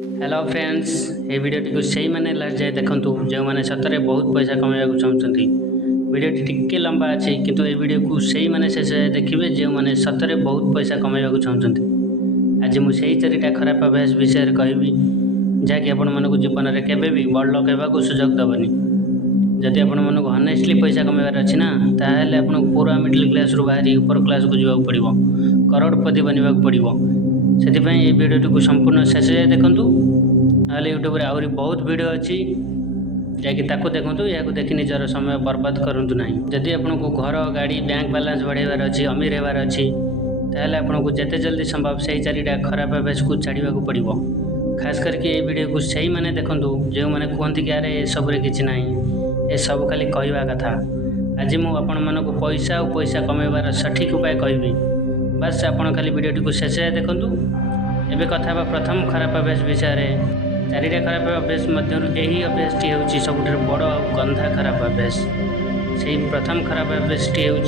Hello friends, ये वीडियोटी को सही मैंने लास्ट जाए देखूँ जो मैंने सतरे बहुत पैसा कमाइबा चाहते। वीडियोटी टिके लंबा अच्छे किंतु ये वीडियो को सही मैंने शेष देखिए जो मैंने सतरे बहुत पैसा कमाइबा चाहते। आज मुझे चारिटा खराब अभ्यास विषय कहबी जहाँकि आपण मानक जीवन में केवे भी बड़ लोक होगा सुजोग दबनी। जदि आपण मानक हनेस्टली पैसा कमाइबार अच्छी ना ताहले आपन पूरा मिडिल क्लास रु बाहरी ऊपर क्लास को जावाक पड़िबो, करोड़पति बनवाक पड़िबो। से ये वीडियोटी को संपूर्ण शेष जाए देखूँ ना यूट्यूब रे आहरी बहुत वीडियो अच्छी जैकि देखूँ या देखी निजर समय बर्बाद करूँ ना। जदि आपको घर गाड़ी बैंक बैलेंस बढ़ाइबार अच्छी अमीर होबार अच्छी ताहले आपको जिते जल्दी संभव से चारिटा खराब अभ्यास को छाड़ा पड़ो। खास करके ये वीडियो को सही मैंने देखूँ जो मैंने कहते कि अरे सब किसी ना ये सब खाली कहवा कथा। आज मुझे पैसा और पैसा कमाइबार सठिक उपाय कहबी, बस आपड़ खाली वीडियोटी को शेष जाए देखूँ। एवं कथा प्रथम खराब अभ्यास विषय चारिटा खराब अभ्यास मध्य यही अभ्यासटी हूँ सब बड़ और गंधा खराब अभ्यास। से प्रथम खराब अभ्यासटी हूँ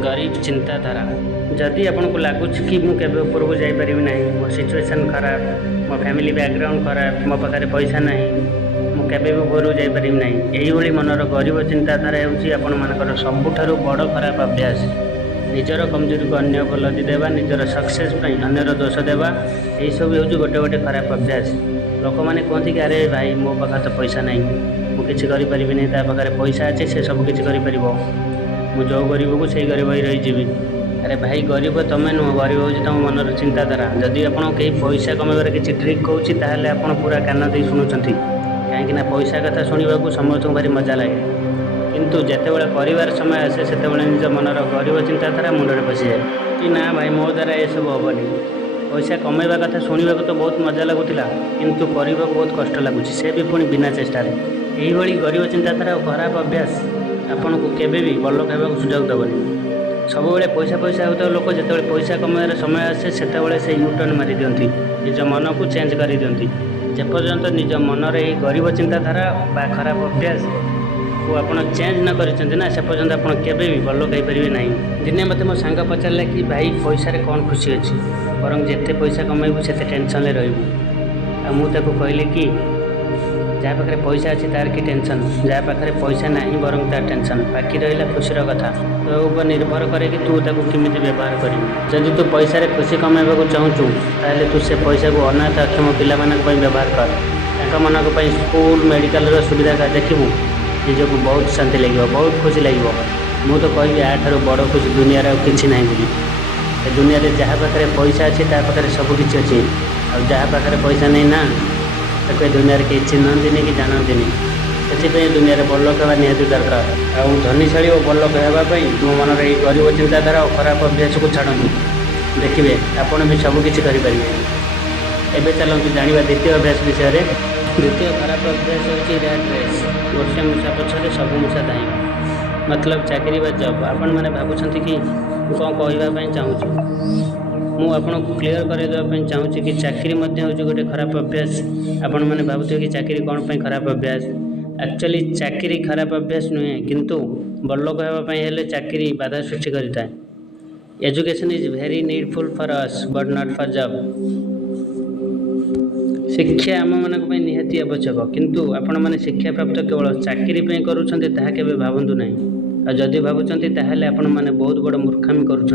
गरीब चिंताधारा। जदि आपको लगुच कि मुझे ऊपर को जापर ना, मो सिचुएसन खराब, मो फैमिली बैकग्राउंड खराब, मो पाखे पैसा ना, मुझे ऊपर को जापर ना, यही मनर गरीब चिंताधारा हूँ सबुठ बड़ खराब अभ्यास। निजर कमजोरी को अन्य उपलब्धि देवा, निजर सक्सेस अन्यर दोष देवा, यही सब हूँ गोटे गोटे खराब अभ्यास। लोक मैंने कहते कि अरे भाई मो पाखे तो पैसा ना, मुझे पारि नहीं, पाखे पैसा अच्छे से सब किसी कर जो गरीब को सही गरीब ही रही। अरे भाई गरीब तुम्हें नुह, गरीब हूँ तुम मनर चिंताधारा। जदि आप कहीं पैसा कमाइबार किसी ट्रिक कहूँ ताहले आप पूरा कान दे शुणुंट, कहीं पैसा कथा शुणा समस्त भारी मजा लगे। किंतु जितेबाला परिवार समय आसे से निज मनर गरीब चिंताधारा मुंडे पशि जाए कि ना भाई मो द्वारा ये सब हेनी। पैसा कमाइबा कथा शुणा तो बहुत मजा लगुला किंतु करने बहुत कष्ट लगुच, से भी पुणी बिना चेष्टार। यही गरीब चिंताधारा और खराब अभ्यास आपन को केवे भी बड़ लोक होगा सुजोग देवनी। सब पैसा पैसा होता लोक जो पैसा कमाइबार समय आसे से यूटर्न मारी दिखती, निज मन को चेंज कर दिखती। जेपर्यंत निज मनर ये गरीब चिंताधारा बा खराब अभ्यास को आप चेंज न कर ना से पर्यंत आप केवे भी बड़ लोक पारे ना। दिने मत मो सांग पचारे कि भाई पैसा कौन खुशी अच्छी, बर जिते पैसा कमाइबू से टेंशन रही। मुझे कहली कि जहाँ पाखे पैसा अच्छी तार कि टेंशन, जहाँ पाखे पैसा ना बर तार टेंशन, बाकी रहा खुशीर कथा तो ऊपर निर्भर करे कि तू ताको केमी व्यवहार कर। जदि तू पैसा खुशी कमाइबा चाहूँ ताहले तू से पैसा को अनाथ अक्षम पाई व्यवहार कर, मन स्कूल मेडिकल सुविधा देखू, निजक बहुत शांति लगे, बहुत खुशी लगे। मु तो कहि आठार बड़ खुशी दुनिया किसी ना बोली। दुनिया रे जहाँ पाखे पैसा अच्छे ता पाखे सबकि अच्छे, और जहाँ पाखे पैसा नहीं ना ताको दुनिया रे किसी चिन्हती कि जानती। से दुनिया रे बड़ लोक होगा निहाती दरकार। आ धनीशाली और बड़ लोक होगापी मो मन गरीब चिंताधारा और खराब अभ्यास को छाड़ू, देखिए आपड़ भी सबकि करें। एवं चलते जाना द्वितीय अभ्यास विषय। द्वितीय खराब अभ्यास हूँ रैट रेस, गोटे मूषा पछरे सब मूषा धाइबा। मतलब चाकरी बा जॉब आपण मैंने भावुं कि कौन कहवाई चाहूँ, मुझे क्लीयर करदेवाई चाहूँ कि चाकरी हूँ गोटे खराब अभ्यास। आपण मैंने भावुए कि चाकरी कौन पर खराब अभ्यास। एक्चुअली चाकरी खराब अभ्यास नुहे किंतु बड़ लोक होगापी चाकरी बाधा सृष्टि करें। Education is very needful for us but not for job. शिक्षा आम मानक निहाती आवश्यक किंतु आपण मैंने शिक्षा प्राप्त केवल चाकरी करुँच केवे भावतु ना। और जदि भावुंट ताहले आपण मैंने बहुत बड़ मूर्खामी करुँच।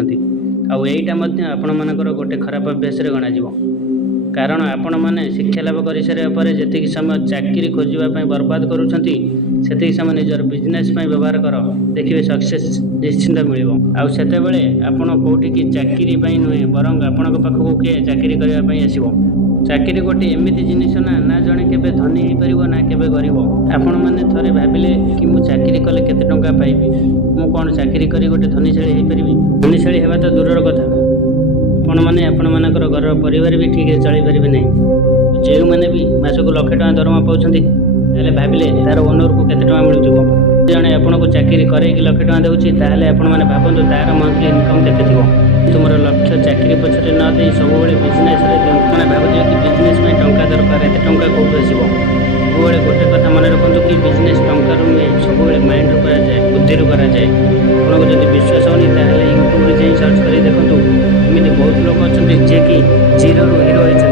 आपण मानकर गोटे खराब अभ्यास गणाजिव, कारण आपण मैंने शिक्षा लाभ कर सारे जी समय चाकरी खोजापी बर्बाद करुँच से समय निजर बिजनेस व्यवहार कर, देखिए सक्सेस निश्चिंत मिल। आते आपण कौटी कि चाकरी नुहे बर आपण पाखक किए चाकरी करने आसो। चाकरी गोटे एमती जिनिस ना जड़े के धनी हो पार ना के गरीब। आपण मैंने थे भाविले कि मुझे चाकरी कले केते टंका पाइबी, मु कौन चाकरी करी गोटे धनीशाली हो पारि। धनीशाली होगा तो दूर कथा, आपण मैंने आपण मानकर घर परिवार भी ठीक चल पारे ना। जो मैंने भी मासक लक्ष टका दरमा पाँच भाविले तार ओनर को केते टका मिलूँ। जड़े आपण को चाकरी करे लक्ष टका दूसरी ताहले आपण मैंने भावतु तार मंथली इनकम केते थी। तुम लक्ष्य चाकरी पछरे न दे सब बिजनेस मैंने भावुए कि बिजनेस में टंका दरकार, एत टंका कौटू आसो। सब गोटे कथा मन रखु कि बिजनेस टंकार नुहे, सब माइंड रू कराए, बुद्धि रू कराए। आपको जब विश्वास होनी ताहले यूट्यूब रे जाई सर्च कर देखो, एमती बहुत लोग अच्छा जी कि जीरो रू हिरो होती।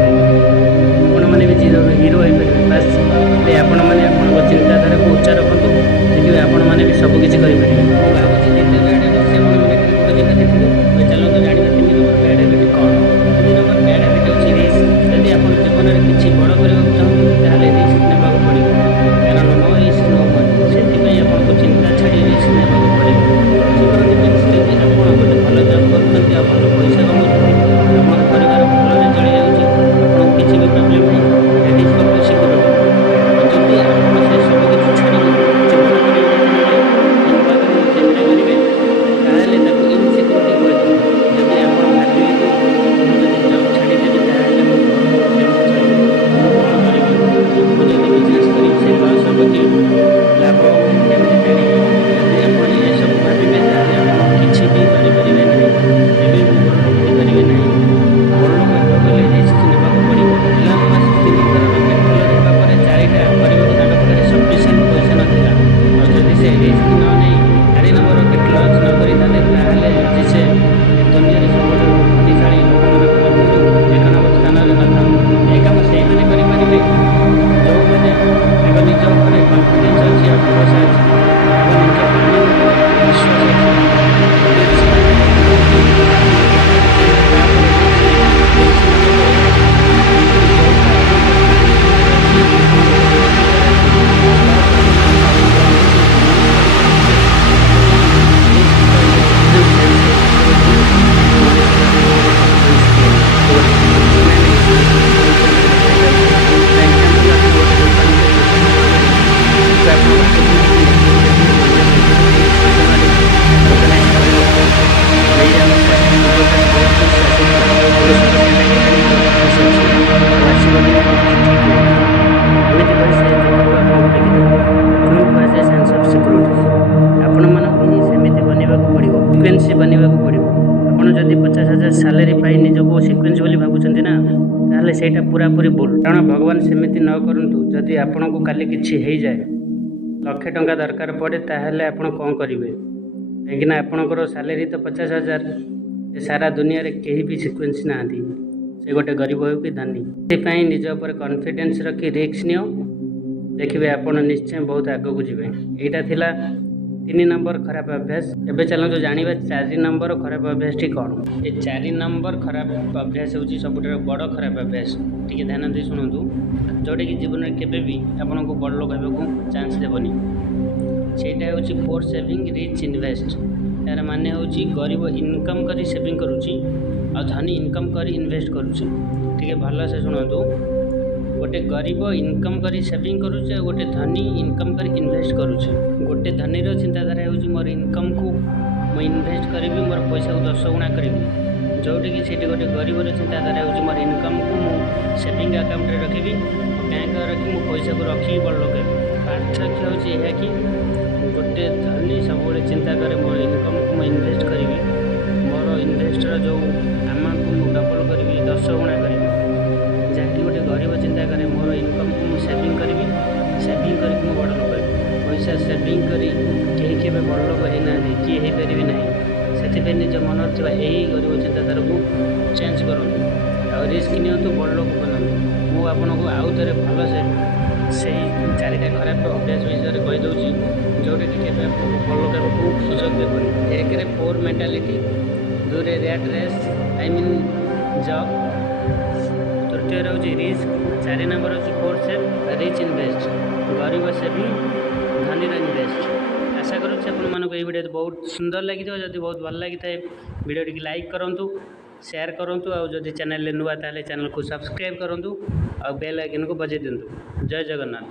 ହିରୋ ହୋଇପାରିବେ। ବାସ୍ ଖାଲି ଆପଣମାନେ ଆପଣଙ୍କ ଚିନ୍ତାଧାରାକୁ ଉଚ୍ଚ ରଖନ୍ତୁ, ଦେଖିବେ ଆପଣମାନେ ବି ସବୁକିଛି କରିପାରିବେ। ମୁଁ ଭାବୁଛି ଦ୍ୱିତୀୟ ବ୍ୟାଡ୍ ହ୍ୟାବିଟ୍ସ ଆପଣମାନେ ଠିକ୍ ବୁଝିପାରିଥିବେ। ଏବେ ଚାଲନ୍ତୁ ଜାଣିବା 3 ନମ୍ବର ବ୍ୟାଡ୍ ହ୍ୟାବିଟ୍ କ'ଣ। 3 ନମ୍ବର ବ୍ୟାଡ୍ ହ୍ୟାବିଟ୍ ହେଉଛି ରିସ୍କ। ଯଦି ଆପଣ ଜୀବନରେ କିଛି ବଡ଼ କରିବାକୁ ଚାହୁଁଛନ୍ତି ତାହେଲେ ରିସ୍କ ନେବାକୁ ପଡ଼ିବ, କାରଣ ନୋ ରିସ୍କ ନୋ ମନି। ସେଥିପାଇଁ ଆପଣଙ୍କୁ ଚିନ୍ତା ଛାଡ଼ି ରିସ୍କ ନେବାକୁ ପଡ଼ିବ। ସିକ୍ୟୁରିଟି ମିନ୍ସ ଯଦି ଆପଣ ଗୋଟେ ଭଲ ଜବ୍ କରୁଛନ୍ତି ଆଉ ଭଲ ପଇସା କମାଉଛନ୍ତି, ଆପଣଙ୍କ ପରିବାର ଭଲରେ ଚଳିଯାଉଛି, ଆପଣଙ୍କୁ କିଛି ବି ପ୍ରୋବ୍ଲେମ୍ ନାହିଁ, ଦ୍ୟାଟ୍ ଇଜ୍ କଲ୍ଡ ସିକ୍ୟୁରିଟି। ଆଉ ଯଦି ଆପଣ ସେ ସବୁ କିଛି ଛାଡ଼ିକି କିଛି ବଡ଼ କରିବାକୁ ଚାହିଁବେ କି ନୂଆ କରିବାକୁ ଚେଷ୍ଟା କରିବେ, ତାହେଲେ ତାକୁ ଇନସିକ୍ୟୁରିଟି କୁହାଯିବ। ଯଦି ଆପଣ ଭାବିବେ କି ମୁଁ ଯଦି ଜବ୍ ଛାଡ଼ିଦେବି ତାହେଲେ ମୋ ଘର ଲୋକ କେମିତି ଚଳିବେ, ମୁଁ କ'ଣ କରିବି, ମୁଁ ଯଦି ବିଜନେସ୍ କରିବି ସେ ଲସ୍ ହେବ କି ଲାଭ ହେବ ମୁଁ କେମିତି ଜାଣିବି। ଯଦି ଆପଣ ଏସବୁ ଭାବିବେ ତାହେଲେ ଆପଣ କିଛି ବି କରିପାରିବେ ନାହିଁ, କେବେ ବି ବଡ଼ ଲୋକ ହୋଇପାରିବେ ନାହିଁ। ବଡ଼ ଲୋକ ହେବାକୁ ହେଲେ ରିସ୍କ ନେବାକୁ ପଡ଼ିବ। ଇଲନ୍ ମସ୍କ 3 ଥର ରକେଟ୍ ଫେଲର ହେବା ପରେ 4ଟା କରିବାକୁ ତାଙ୍କ ପାଖରେ ସଫିସିଏଣ୍ଟ ପଇସା ନଥିଲା। ଆଉ ଯଦି ସେ ରିସ୍କ ନ ନେଇ 4 ନମ୍ବର ରକେଟ୍ ଲଞ୍ଚ ନ କରିଥାନ୍ତେ ତାହେଲେ ଆଜି ସେ ଦୁନିଆରେ ସବୁଠାରୁ ଧନୀଶାଳୀ ଲୋକମାନଙ୍କ ମଧ୍ୟରୁ 1 ନମ୍ବର ସ୍ଥାନରେ ନଥାନ୍ତେ। ଏହି କାମ ସେଇମାନେ କରିପାରିବେ ଯେଉଁମାନେ ତାଙ୍କ ନିଜ ଉପରେ କନଫିଡେନ୍ସ ଅଛି, ଆତ୍ମବିଶ୍ୱାସ ଅଛି, ତାଙ୍କ ନିଜ ପ୍ଲାନିଂ ଉପରେ ବିଶ୍ୱାସ ଅଛି। ଯଦି ସେମାନେ ଭାବନ୍ତି ମୁଁ ଏଇଟା କରିବା ତାପରେ ରିସ୍କ ନେବି, ରିସ୍କ ନେଲା ପରେ ଯେଉଁଟା ଆପଣଙ୍କର ଫ୍ୟୁଚର ଅଛି, ଆପଣଙ୍କର ରୋଜଗାର ଅଛି, ପ୍ଲସ୍ ଆପଣଙ୍କର ଇନକମ୍ ଅଛି, ଦୁଇ କରିପାରିବେ, ଆପଣ ରିସ୍କ କହିଲେ ସେ ସିକ୍ୟୁରିଟି ମଣିଷର ଜୀବନର ସବୁଠାରୁ ସ୍କେଲ୍। ଗୋଟେ ବିଜନେସମ୍ୟାନ୍ ହିସାବରେ ଫ୍ୟୁଚର ଦେଖାଯାଉଛି। ଫର୍ ଏକ୍ଜାମ୍ପଲ୍ ଆପଣ ଗୋଟେ ଦୋକାନକୁ ପଇସା ନେବାକୁ ଗଲେ, ଏବେ ଆପଣ ଭାବୁଛନ୍ତି କି ଯଦି ମୁଁ ନିଜ ସିକ୍ୟୁରିଟି ପର୍ସନାଲି ଅର୍ଗାନାଇଜ୍ କରିବାକୁ ନେଇଯାଉଛି ତାହେଲେ ମୋ ପାଖରେ ବହୁତ ପଇସା ଅଛି, ପୁରୁଷ ପଇସାଟା ହେଇଗଲାଣି, ମୋର ଅଫିସ୍ ଅଛି, ଆଉ ଆସିଗଲେ ସବୁ କିଛି ଠିକ୍ ହେଇଯିବ। ଏମିତି କହି ସେ ଜୋକର୍କୁ ଆପଣଙ୍କୁ ଟେକିଦେବେ। ତେଣୁ କୁହାଯାଏ ସେନ୍ସ ଅଫ୍ ସିକ୍ୟୁରିଟି। ଆପଣମାନଙ୍କୁ ହିଁ ସେମିତି ବନିବାକୁ ପଡ଼ିବ, ସିକ୍ୱେନ୍ସି ବନିବାକୁ ପଡ଼ିବ। ଆପଣ ଯଦି 50,000 ସାଲେରୀ ପାଇ ନିଜକୁ ସିକ୍ୱେନ୍ସ ବୋଲି ଭାବୁଛନ୍ତି ନା, ତାହେଲେ ସେଇଟା ପୁରାପୁରି ଭୁଲ। କାରଣ ଭଗବାନ ସେମିତି ନ କରନ୍ତୁ, ଯଦି ଆପଣଙ୍କୁ କାଲି କିଛି ହେଇଯାଏ, ଲକ୍ଷେ ଟଙ୍କା ଦରକାର ପଡ଼େ, ତାହେଲେ ଆପଣ କ'ଣ କରିବେ? କାହିଁକିନା ଆପଣଙ୍କର ସାଲେରୀ ତ 50,000। ଏ ସାରା ଦୁନିଆରେ କେହି ବି ସିକ୍ୱେନ୍ସ ନାହାନ୍ତି, ସେ ଗୋଟେ ଗରିବ ହେଉ କି ଧନୀ। ସେଥିପାଇଁ ନିଜ ଉପରେ କନଫିଡେନ୍ସ ରଖି ରିସ୍କ ନିଅ, ଦେଖିବେ ଆପଣ ନିଶ୍ଚୟ ବହୁତ ଆଗକୁ ଯିବେ। ଏଇଟା ଥିଲା 3 ନମ୍ବର ଖରାପ ଅଭ୍ୟାସ। ଏବେ ଚାଲନ୍ତୁ ଜାଣିବା 4 ନମ୍ବର ଖରାପ ଅଭ୍ୟାସଟି କ'ଣ। ଏ 4 ନମ୍ବର ଖରାପ ଅଭ୍ୟାସ ହେଉଛି ସବୁଠାରୁ ବଡ଼ ଖରାପ ଅଭ୍ୟାସ। ଟିକେ ଧ୍ୟାନ ଦେଇ ଶୁଣନ୍ତୁ, ଯେଉଁଟାକି ଜୀବନରେ କେବେ ବି ଆପଣଙ୍କୁ ବଡ଼ ଲୋକ ହେବାକୁ ଚାନ୍ସ ଦେବନି। ସେଇଟା ହେଉଛି ଫୋର୍ ସେଭିଂ ରିଚ୍ ଇନଭେଷ୍ଟ। ଏହାର ମାନେ ହେଉଛି ଗରିବ ଇନକମ୍ କରି ସେଭିଂ କରୁଛି ଆଉ ଧନୀ ଇନକମ୍ କରି ଇନଭେଷ୍ଟ କରୁଛି। ଟିକେ ଭଲସେ ଶୁଣନ୍ତୁ, ଗୋଟେ ଗରିବ ଇନକମ୍ କରି ସେଭିଂ କରୁଛି ଆଉ ଗୋଟେ ଧନୀ ଇନକମ୍ କରି ଇନଭେଷ୍ଟ କରୁଛି। ଗୋଟେ ଧନୀର ଚିନ୍ତାଧାରା ହେଉଛି ମୋର ଇନକମ୍କୁ ମୁଁ ଇନଭେଷ୍ଟ କରିବି, ମୋର ପଇସାକୁ 10 ଗୁଣା କରିବି। ଯେଉଁଠିକି ସେଇଠି ଗୋଟେ ଗରିବର ଚିନ୍ତାଧାରା ହେଉଛି ମୋର ଇନକମ୍କୁ ମୁଁ ସେଭିଂ ଆକାଉଣ୍ଟରେ ରଖିବି, ବ୍ୟାଙ୍କରେ ରଖି ମୁଁ ପଇସାକୁ ରଖିବି ବଡ଼ ଲୋକ ହେବି। ପାର୍ଥକ୍ୟ ହେଉଛି ଏହା କି ଗୋଟେ ଧନୀ ସବୁବେଳେ ଚିନ୍ତା କରେ ମୋର ଇନକମ୍କୁ ମୁଁ ଇନଭେଷ୍ଟ କରିବି, ମୋର ଇନଭେଷ୍ଟର ଯେଉଁ ଆମାଉଣ୍ଟକୁ ମୁଁ ଡବଲ୍ କରିବି, 10 ଗୁଣା କରିବି। ଯାହାକି ଗୋଟେ ଗରିବ ଚିନ୍ତା କରେ ମୋର ଇନକମ୍କୁ ମୁଁ ସେଭିଂ କରିବି, ସେଭିଂ କରିକି ମୁଁ ବଡ଼ ଲୋକ ହେବି। ପଇସା ସେଭିଂ କରି କେହି କେବେ ବଡ଼ ଲୋକ ହେଇନାହାନ୍ତି, କିଏ ହେଇପାରିବେ ନାହିଁ। ସେଥିପାଇଁ ନିଜ ମନରେ ଥିବା ଏହି ଗରିବ ଚିନ୍ତାଧାରାକୁ ଚେଞ୍ଜ କରନ୍ତୁ ଆଉ ରିସ୍କ ନିଅନ୍ତୁ, ବଡ଼ ଲୋକ ବନନ୍ତୁ। ମୁଁ ଆପଣଙ୍କୁ ଆଉ ଥରେ ଭଲସେ ସେଇ 4ଟା ଖରାପ ଅଭ୍ୟାସ ବିଷୟରେ କହିଦେଉଛି, ଯେଉଁଟାକି କେବେ ଆପଣଙ୍କୁ ବଡ଼ ଲୋକ ହେବାକୁ ସୁଯୋଗ ଦେବନି। 1ରେ 4 ମେଣ୍ଟାଲିଟି, 2ରେ rat race I mean job, 3ରେ ହେଉଛି ରିସ୍କ, 4 ନମ୍ବର ହେଉଛି ଫୋର୍ ସେଭ୍ ରିଚ୍ ଇନଭେଷ୍ଟ, ଗରିବ ସେଭିଂ ଧନୀର ଇନଭେଷ୍ଟ। ଆଶା କରୁଛି ଆପଣମାନଙ୍କୁ ଏହି ଭିଡ଼ିଓ ବହୁତ ସୁନ୍ଦର ଲାଗିଥିବ। ଯଦି ବହୁତ ଭଲ ଲାଗିଥାଏ ଭିଡ଼ିଓଟିକୁ ଲାଇକ୍ କରନ୍ତୁ, ସେୟାର କରନ୍ତୁ, ଆଉ ଯଦି ଚ୍ୟାନେଲରେ ନୂଆ ତାହେଲେ ଚ୍ୟାନେଲକୁ ସବସ୍କ୍ରାଇବ୍ କରନ୍ତୁ ଆଉ ବେଲ୍ ଆଇକନ୍କୁ ବଜାଇ ଦିଅନ୍ତୁ। ଜୟ ଜଗନ୍ନାଥ।